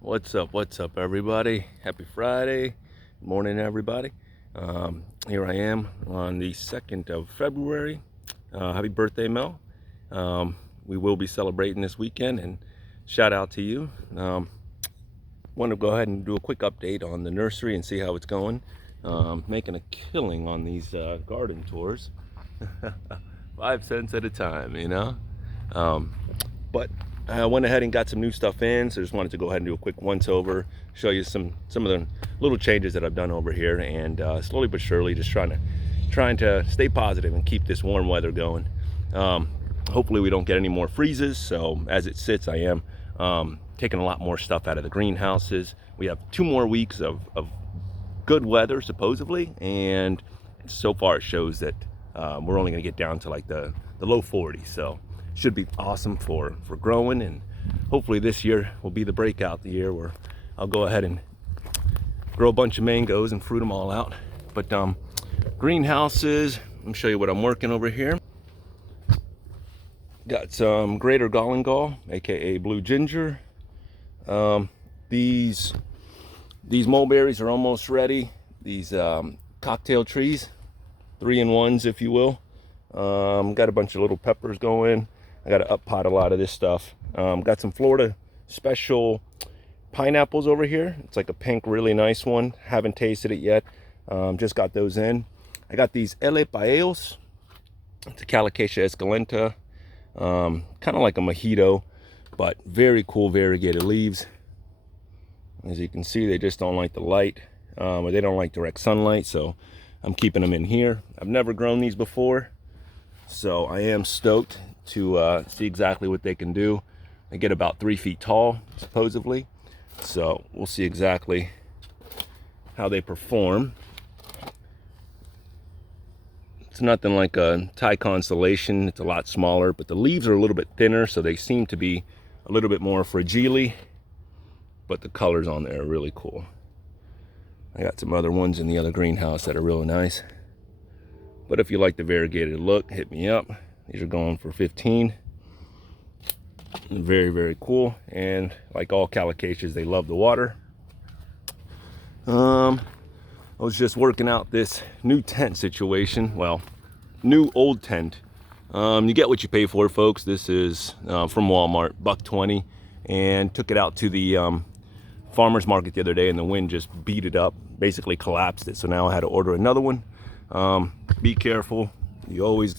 What's up, everybody? Happy Friday. Good morning, everybody. Here I am on the 2nd of February. Happy birthday, Mel. We will be celebrating this weekend, and shout out to you. Want to go ahead and do a quick update on the nursery and see how it's going. Making a killing on these garden tours. 5 cents at a time, you know? But I went ahead and got some new stuff in, so just wanted to go ahead and do a quick once over, show you some of the little changes that I've done over here, and slowly but surely just trying to stay positive and keep this warm weather going. Hopefully we don't get any more freezes. So as it sits, I am taking a lot more stuff out of the greenhouses. We have 2 more weeks of good weather supposedly, and so far it shows that we're only going to get down to like the low 40s. So should be awesome for growing, and hopefully this year will be the breakout year where I'll go ahead and grow a bunch of mangoes and fruit them all out. But greenhouses, let me show you what I'm working over here. Got some greater galangal, aka blue ginger. These mulberries are almost ready. These cocktail trees, 3-in-1s if you will. Got a bunch of little peppers going. I got to up pot a lot of this stuff. Got some Florida special pineapples over here. It's like a pink, really nice one. Haven't tasted it yet. Just got those in. I got these L.A. Paellos. It's a Calicacia esculenta. Kind of like a mojito, but very cool variegated leaves. As you can see, they just don't like the light, or they don't like direct sunlight, so I'm keeping them in here. I've never grown these before, so I am stoked to see exactly what they can do. They get about 3 feet tall, supposedly, so we'll see exactly how they perform. It's nothing like a Thai constellation. It's a lot smaller, but the leaves are a little bit thinner, so they seem to be a little bit more fragile, but the colors on there are really cool. I got some other ones in the other greenhouse that are really nice. But if you like the variegated look, hit me up. These are going for 15. Very, very cool. And like all calicaceas, they love the water. I was just working out this new tent situation. Well, new old tent. You get what you pay for, folks. This is from Walmart, $1.20, and took it out to the farmer's market the other day, and the wind just beat it up, basically collapsed it. So now I had to order another one. Be careful. You always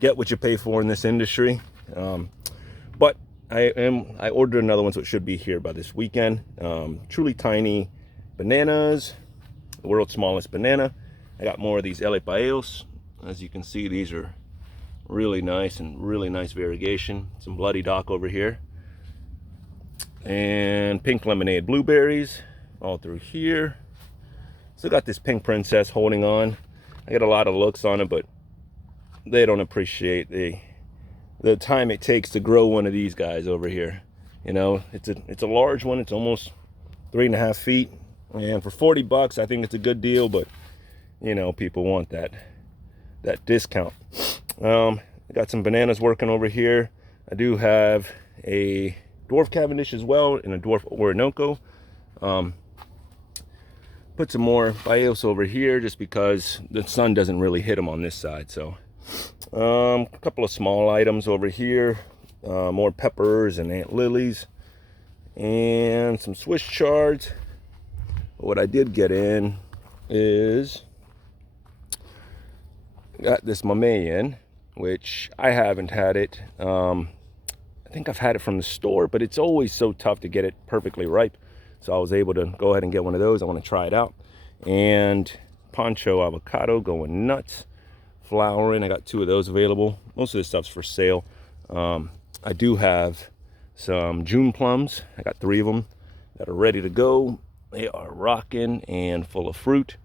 get what you pay for in this industry. But I ordered another one, so it should be here by this weekend. Truly tiny bananas, the world's smallest banana. I got more of these L.A. Paellos. As you can see, these are really nice and really nice variegation. Some bloody dock over here. And pink lemonade blueberries all through here. Still got this pink princess holding on. I get a lot of looks on it, but they don't appreciate the time it takes to grow one of these guys over here. You know, it's a large one. It's almost 3.5 feet, and for $40 I think it's a good deal, but you know, people want that discount. I got some bananas working over here. I do have a dwarf Cavendish as well and a dwarf Orinoco. Put some more Paellos over here just because the sun doesn't really hit them on this side. So a couple of small items over here, more peppers and ant lilies, and some Swiss chards. What I did get in is got this Mameyan, which I haven't had it. I think I've had it from the store, but it's always so tough to get it perfectly ripe. So I was able to go ahead and get one of those. I want to try it out. And Poncho avocado going nuts, flowering. I got 2 of those available. Most of this stuff's for sale. I do have some June plums. I got 3 of them that are ready to go. They are rocking and full of fruit.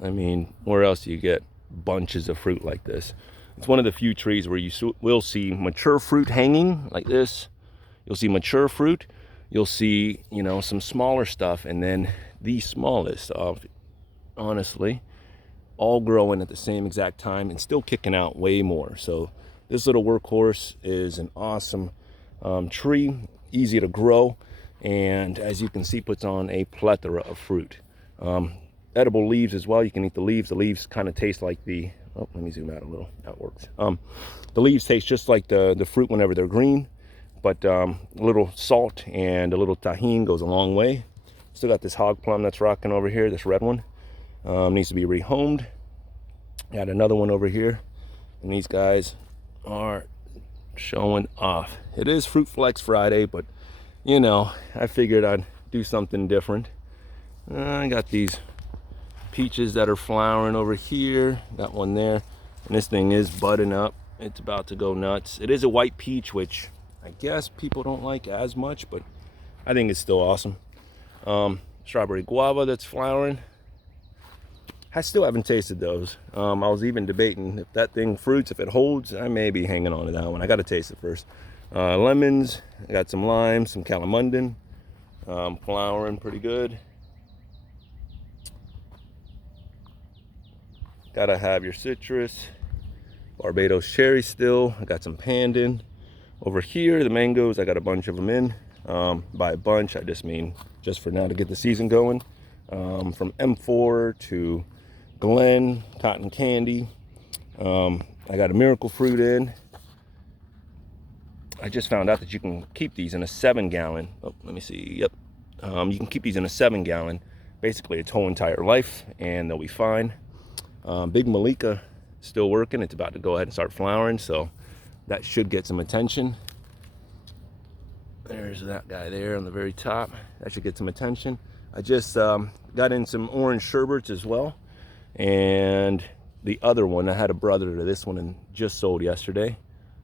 I mean, where else do you get bunches of fruit like this? It's one of the few trees where you will see mature fruit hanging like this. You'll see mature fruit. You'll see, you know, some smaller stuff, and then the smallest of, honestly, all growing at the same exact time and still kicking out way more. So this little workhorse is an awesome tree, easy to grow. and as you can see, puts on a plethora of fruit. Edible leaves as well. You can eat the leaves. The leaves kind of taste like the, oh, let me zoom out a little. That works. The leaves taste just like the fruit whenever they're green, but a little salt and a little tahini goes a long way. Still got this hog plum that's rocking over here, this red one. Needs to be rehomed. Got another one over here, and these guys are showing off. It is Fruit Flex Friday, but you know, I figured I'd do something different. I got these peaches that are flowering over here. Got one there, and this thing is budding up. It's about to go nuts. It is a white peach, which I guess people don't like as much, but I think it's still awesome. Strawberry guava that's flowering. I still haven't tasted those. I was even debating if that thing fruits, if it holds, I may be hanging on to that one. I got to taste it first. Lemons, I got some limes, some calamundan, flowering pretty good. Gotta have your citrus. Barbados cherry still. I got some pandan. Over here, the mangoes, I got a bunch of them in. By a bunch, I just mean just for now to get the season going. From M4 to Glen, cotton candy. I got a miracle fruit in. I just found out that you can keep these in a 7-gallon. Oh, let me see. Yep. You can keep these in a 7-gallon, basically its whole entire life, and they'll be fine. Big Malika still working. It's about to go ahead and start flowering, so that should get some attention. There's that guy there on the very top. That should get some attention. I just got in some orange sherbets as well. And the other one, I had a brother to this one and just sold yesterday.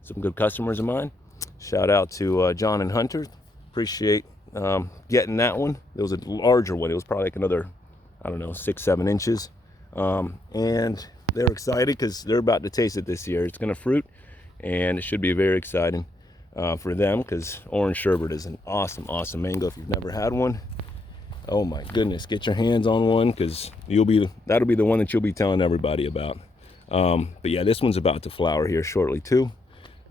Some good customers of mine. Shout out to John and Hunter. Appreciate getting that one. It was a larger one. It was probably like another, I don't know, 6-7 inches. And they're excited because they're about to taste it this year. It's going to fruit, and it should be very exciting for them because orange sherbet is an awesome, awesome mango. If you've never had one, oh my goodness, get your hands on one because that'll be the one that you'll be telling everybody about. But yeah, this one's about to flower here shortly too.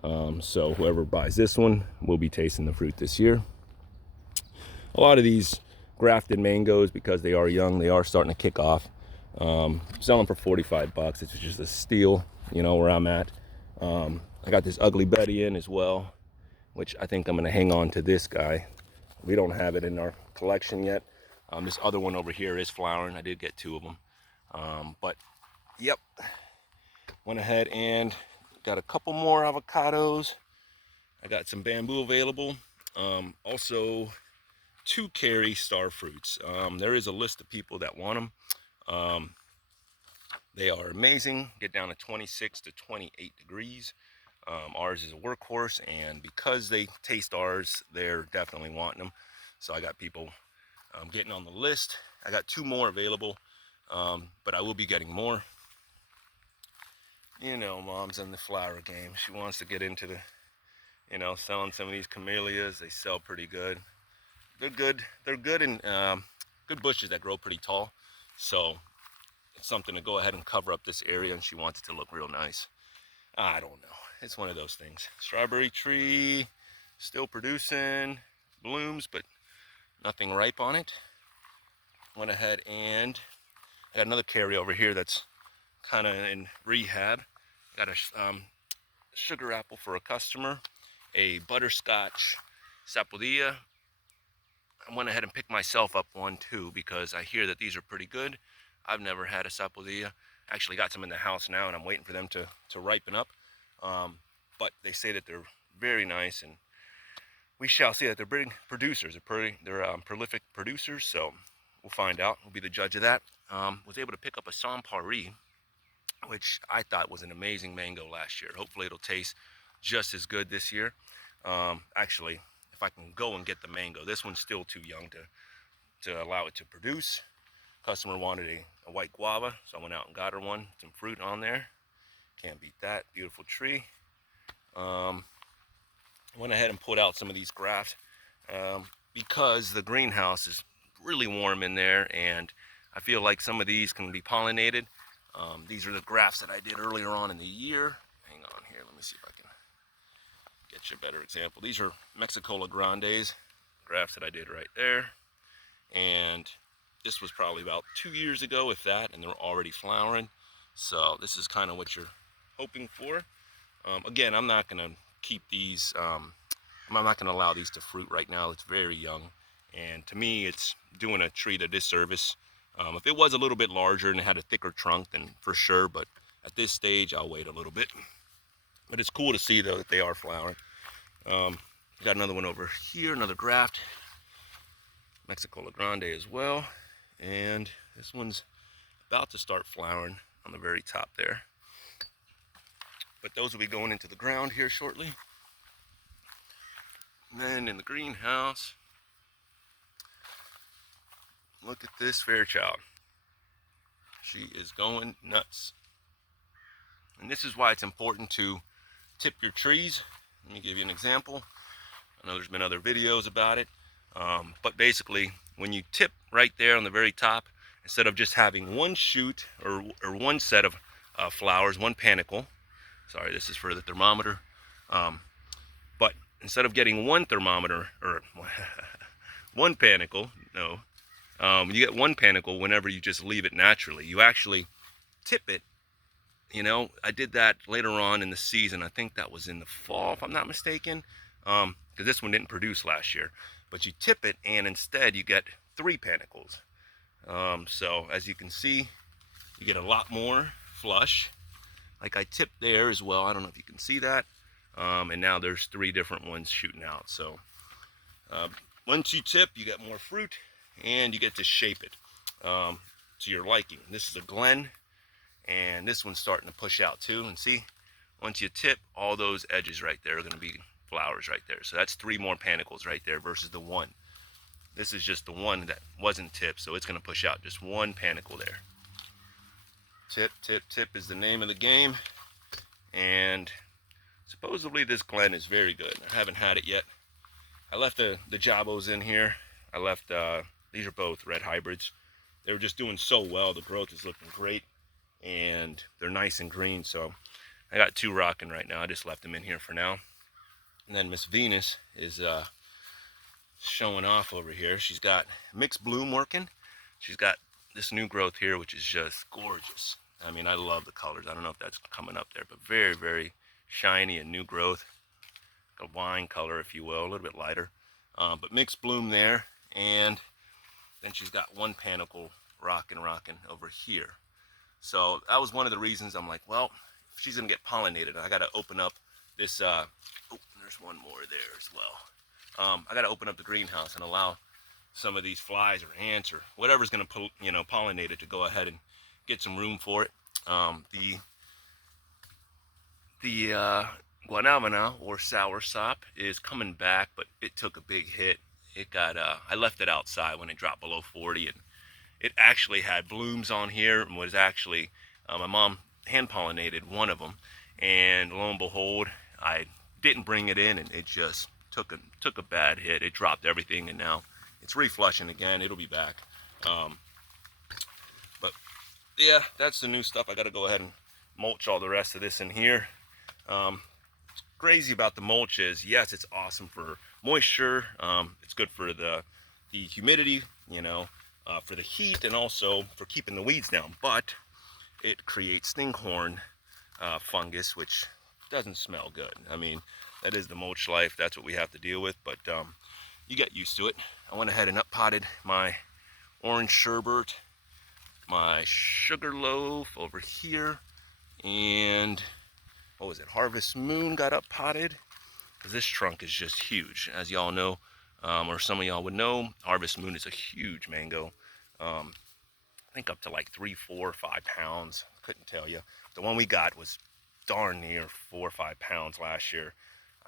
So whoever buys this one will be tasting the fruit this year. A lot of these grafted mangoes, because they are young, they are starting to kick off. Selling for 45 bucks. It's just a steal, you know, where I'm at. I got this Ugly Betty in as well, which I think I'm going to hang on to this guy. We don't have it in our collection yet. This other one over here is flowering. I did get 2 of them. But yep, went ahead and got a couple more avocados. I got some bamboo available. Also 2 carry star fruits. There is a list of people that want them. They are amazing. Get down to 26 to 28 degrees. Ours is a workhorse, and because they taste ours, they're definitely wanting them. So I got people getting on the list. I got 2 more available, but I will be getting more. You know, Mom's in the flower game. She wants to get into the, you know, selling some of these camellias. They sell pretty good. They're good. They're good in good bushes that grow pretty tall. So it's something to go ahead and cover up this area, and she wants it to look real nice. I don't know. It's one of those things. Strawberry tree still producing blooms, but nothing ripe on it. Went ahead and I got another carry over here that's kind of in rehab. Got a sugar apple for a customer, a butterscotch sapodilla. I went ahead and picked myself up one too because I hear that these are pretty good. I've never had a sapodilla. Actually got some in the house now, and I'm waiting for them to ripen up. But they say that they're very nice, and we shall see that they're big producers. They're prolific producers, so we'll find out. We'll be the judge of that. Was able to pick up a Sans Paris, which I thought was an amazing mango last year. Hopefully it'll taste just as good this year. Actually, if I can go and get the mango, this one's still too young to allow it to produce. Customer wanted a white guava, so I went out and got her one. Some fruit on there. Can't beat that. Beautiful tree. Went ahead and put out some of these grafts because the greenhouse is really warm in there, and I feel like some of these can be pollinated. These are the grafts that I did earlier on in the year. Hang on here, let me see if I can get you a better example. These are Mexicola Grandes, grafts that I did right there. And this was probably about 2 years ago, if that, and they're already flowering. So this is kind of what you're hoping for. Again, I'm not going to keep these, I'm not going to allow these to fruit right now. It's very young. And to me, it's doing a tree a disservice. If it was a little bit larger and it had a thicker trunk, then for sure. But at this stage, I'll wait a little bit. But it's cool to see, though, that they are flowering. Got another one over here, another graft. Mexico La Grande as well. And this one's about to start flowering on the very top there. But those will be going into the ground here shortly. And then in the greenhouse, look at this Fairchild. She is going nuts. And this is why it's important to tip your trees. Let me give you an example. I know there's been other videos about it. But basically, when you tip right there on the very top, instead of just having one shoot or one set of flowers, one panicle. Sorry, this is for the thermometer. But instead of getting one thermometer or one panicle, no, you get one panicle whenever you just leave it naturally. You actually tip it. You know, I did that later on in the season. I think that was in the fall, if I'm not mistaken, because this one didn't produce last year. But you tip it, and instead you get 3 panicles. So as you can see, you get a lot more flush. Like I tipped there as well. I don't know if you can see that. And now there's 3 different ones shooting out. So once you tip, you get more fruit, and you get to shape it to your liking. This is a Glen, and this one's starting to push out too. And see, once you tip, all those edges right there are going to be flowers right there. So that's 3 more panicles right there versus the 1. This is just the one that wasn't tipped, so it's going to push out just 1 panicle there. Tip, tip, tip is the name of the game. And supposedly this Glen is very good. I haven't had it yet. I left the Jabos in here. I left, these are both red hybrids. They were just doing so well. The growth is looking great, and they're nice and green. So I got 2 rocking right now. I just left them in here for now. And then Miss Venus is showing off over here. She's got mixed bloom working. She's got this new growth here, which is just gorgeous. I mean, I love the colors. I don't know if that's coming up there, but very, very shiny and new growth. A wine color, if you will, a little bit lighter. But mixed bloom there. And then she's got 1 panicle rocking over here. So that was one of the reasons I'm like, well, if she's gonna get pollinated, I gotta open up this, oh, there's one more there as well. I gotta open up the greenhouse and allow some of these flies or ants or whatever's gonna, pollinate it to go ahead and get some room for it. The guanabana or soursop is coming back, but it took a big hit. It got, I left it outside when it dropped below 40, and it actually had blooms on here and was actually, my mom hand pollinated one of them, and lo and behold, I didn't bring it in, and it just took a bad hit. It dropped everything, and now it's reflushing again. It'll be back. But yeah, that's the new stuff. I got to go ahead and mulch all the rest of this in here. What's crazy about the mulch is, yes, it's awesome for moisture. It's good for the humidity, for the heat, and also for keeping the weeds down. But it creates stinkhorn fungus, which doesn't smell good. I mean, that is the mulch life. That's what we have to deal with. But you get used to it. I went ahead and up potted my orange sherbet, my sugar loaf over here, and what was it? Harvest Moon got up potted, because this trunk is just huge, as y'all know, or some of y'all would know. Harvest Moon is a huge mango. I think up to like 3, 4, 5 pounds. Couldn't tell you. The one we got was darn near 4 or 5 pounds last year.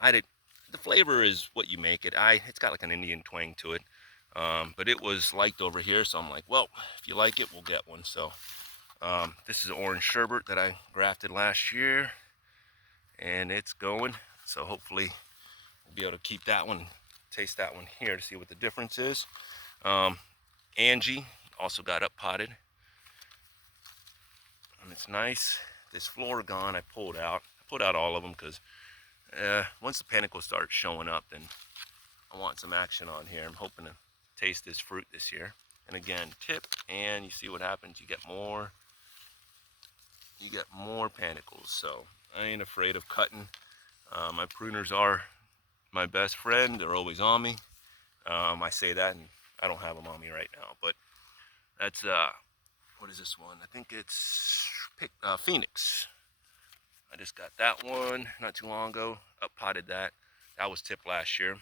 The flavor is what you make it. It's got like an Indian twang to it. But it was liked over here, so I'm like, well, if you like it, we'll get one. So this is orange sherbet that I grafted last year, and it's going. So hopefully we'll be able to keep that one, taste that one here to see what the difference is. Angie also got up potted, and it's nice. This Florigon I pulled out. I pulled out all of them because once the panicles start showing up, then I want some action on here. I'm hoping to taste this fruit this year. And again, tip, and you see what happens. You get more panicles. So I ain't afraid of cutting. My pruners are my best friend. They're always on me. I say that, and I don't have them on me right now. But that's what is this one? I think it's Phoenix. I just got that one not too long ago. Up potted that. That was tipped last year.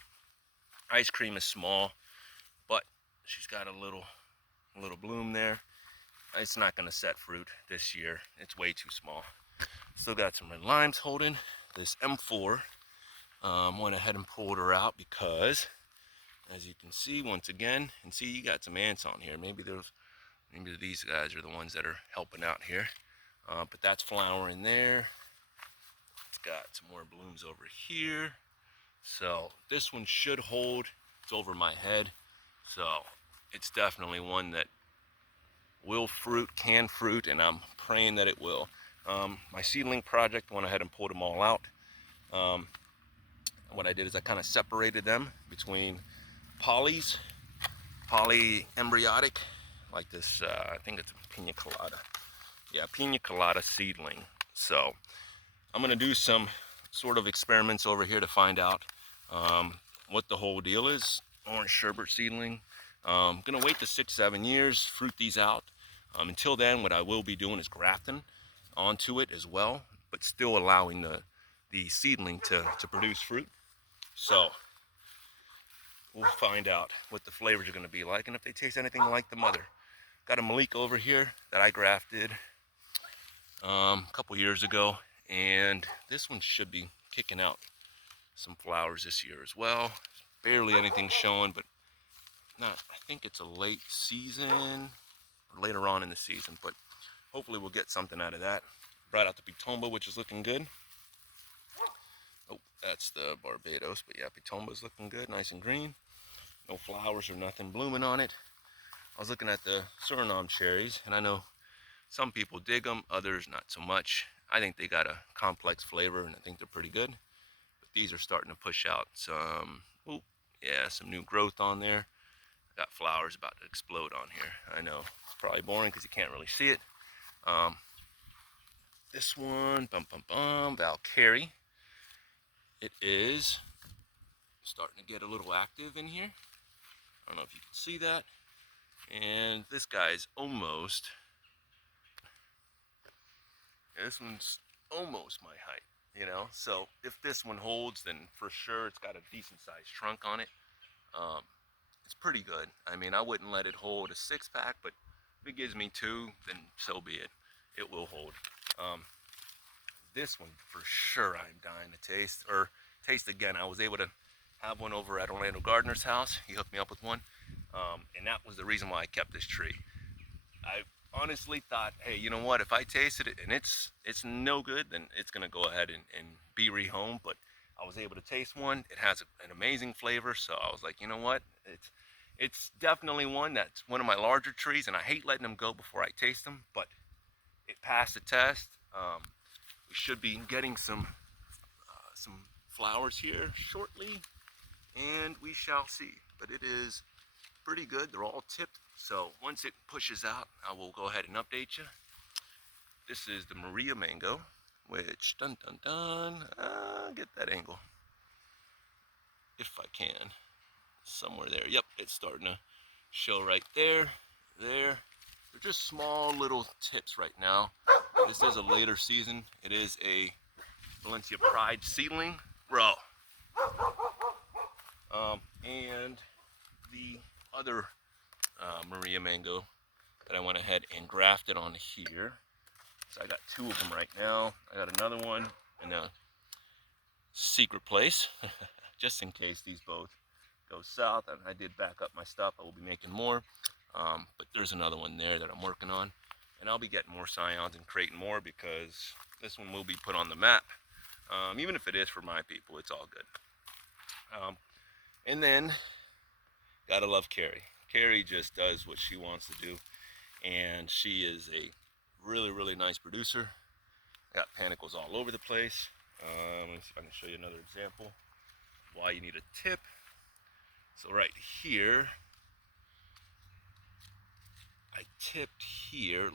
Ice cream is small, but she's got a little bloom there. It's not going to set fruit this year. It's way too small. Still got some red limes holding. This M4 went ahead and pulled her out because, as you can see once again, and see you got some ants on here. Maybe these guys are the ones that are helping out here. But that's flowering there. It's got some more blooms over here. So this one should hold. It's over my head. So it's definitely one that will fruit, can fruit, and I'm praying that it will. My seedling project went ahead and pulled them all out. What I did is I kind of separated them between polys, polyembryotic, like this, I think it's a pina colada. Yeah, pina colada seedling. So I'm gonna do some sort of experiments over here to find out what the whole deal is. Orange sherbet seedling. Gonna wait the 6-7 years, fruit these out. Until then, what I will be doing is grafting onto it as well, but still allowing the seedling to produce fruit. So we'll find out what the flavors are gonna be like and if they taste anything like the mother. Got a Malik over here that I grafted a couple years ago, and this one should be kicking out some flowers this year as well. Barely anything showing, but not, I think it's a late season or later on in the season, but hopefully we'll get something out of that. Brought out the Pitomba, which is looking good. Oh, that's the Barbados, but yeah, Pitomba's looking good, nice and green. No flowers or nothing blooming on it. I was looking at the Suriname cherries, and I know some people dig them, others not so much. I think they got a complex flavor, and I think they're pretty good. But these are starting to push out some, oh, yeah, some new growth on there. Got flowers about to explode on here. I know it's probably boring because you can't really see it. This one, Valkyrie. It is starting to get a little active in here. I don't know if you can see that. And this guy's almost, this one's almost my height, you know? So if this one holds, then for sure it's got a decent sized trunk on it. It's pretty good. I mean, I wouldn't let it hold a 6-pack, but if it gives me 2, then so be it. It will hold. This one for sure I'm dying to taste again. I was able to have one over at Orlando Gardner's house. He hooked me up with one, and that was the reason why I kept this tree. I honestly thought, hey, you know what, if I tasted it and it's no good, then it's gonna go ahead and be rehomed. But I was able to taste one. It has an amazing flavor, so I was like, you know what, it's definitely one that's one of my larger trees, and I hate letting them go before I taste them, but it passed the test. We should be getting some flowers here shortly, and we shall see. But it is pretty good. They're all tipped, so once it pushes out, I will go ahead and update you. This is the Maria mango, which get that angle if I can, somewhere there. Yep, it's starting to show right there. They're just small little tips right now. This is a later season. It is a Valencia Pride seedling, bro. And the other Maria mango that I went ahead and grafted on here. So I got 2 of them right now. I got another one in a secret place, just in case these both go south. And I did back up my stuff. I will be making more. But there's another one there that I'm working on. And I'll be getting more scions and creating more because this one will be put on the map. Even if it is for my people, it's all good. And then, gotta love Carrie. Carrie just does what she wants to do. And she is a really, really nice producer. Got panicles all over the place. Let me see if I can show you another example. Why you need a tip. So right here, I tipped here